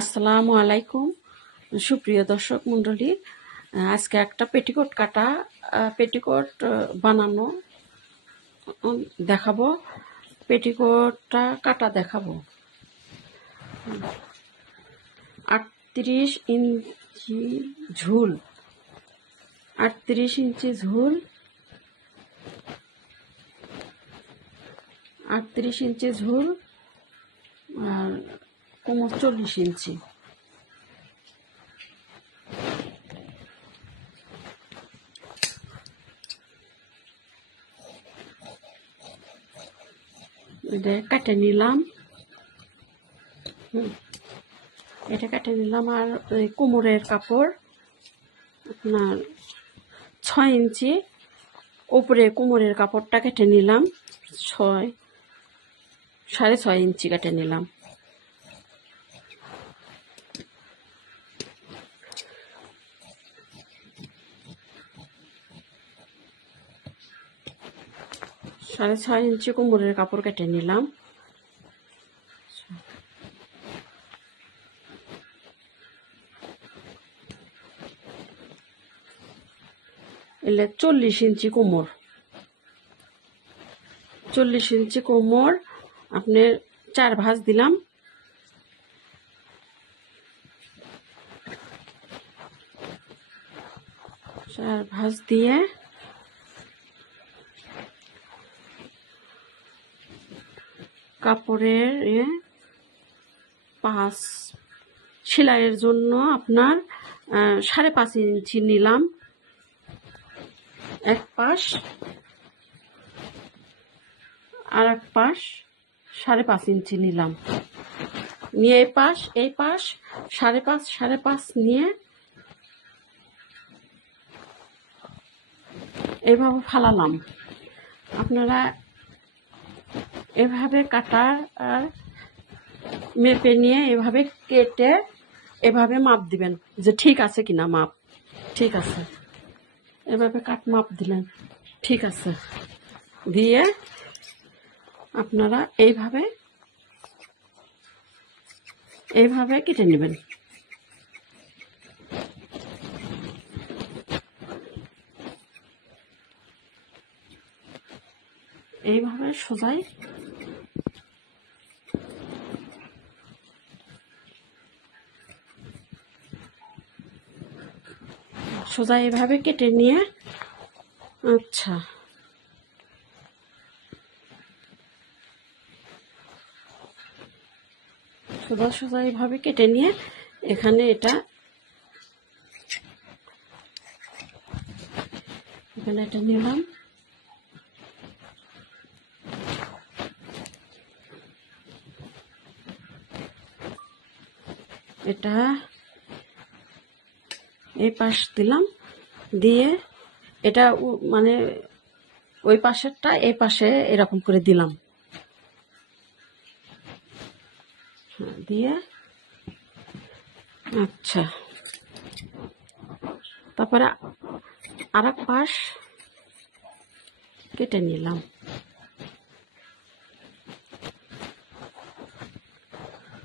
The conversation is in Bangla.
আসসালামু আলাইকুম সুপ্রিয় দর্শক মণ্ডলী, আজকে একটা পেটিকোট বানানো দেখাবো। পেটিকোটটা কাটা দেখাবো। 38 ইঞ্চি ঝুল, 38 ইঞ্চি ঝুল, 38 ইঞ্চি ঝুল আর কোমর 40 ইঞ্চি। এটা কেটে নিলাম, আর কোমরের কাপড় আপনার 6 ইঞ্চি, উপরে কোমরের কাপড়টা কেটে নিলাম 6.5 ইঞ্চি কেটে নিলাম। সাড়ে 6 ইঞ্চি কোমরের কাপড় কেটে নিলাম। এলে 40 ইঞ্চি কোমর, 40 ইঞ্চি কোমর আপনার 4 ভাঁজ দিলাম। চার ভাঁজ দিয়ে কাপড়ের 5 সেলাইয়ের জন্য আপনার 5.5 ইঞ্চি নিলাম এক পাশ, আর এক পাশ 5.5 ইঞ্চি নিলাম। নিয়ে এই পাশ 5.5 নিয়ে এইভাবে ফালালাম। আপনারা এভাবে কাটা আর মেপে নিয়ে এভাবে কেটে এভাবে মাপ দিবেন যে ঠিক আছে কিনা, মাপ ঠিক আছে। এভাবে মাপ দিলেন ঠিক আছে, দিয়ে আপনারা এইভাবে কেটে নেবেন। এইভাবে সোজাই এইভাবে কেটে নিয়ে, আচ্ছা সোজা এইভাবে কেটে নিয়ে এখানে এটা নিলাম। এটা এই পাশ দিলাম, দিয়ে এটা মানে ওই পাশেরটা এই পাশে এরকম করে দিলাম, দিয়ে আচ্ছা তারপরে আর এক পাশ কেটে নিলাম।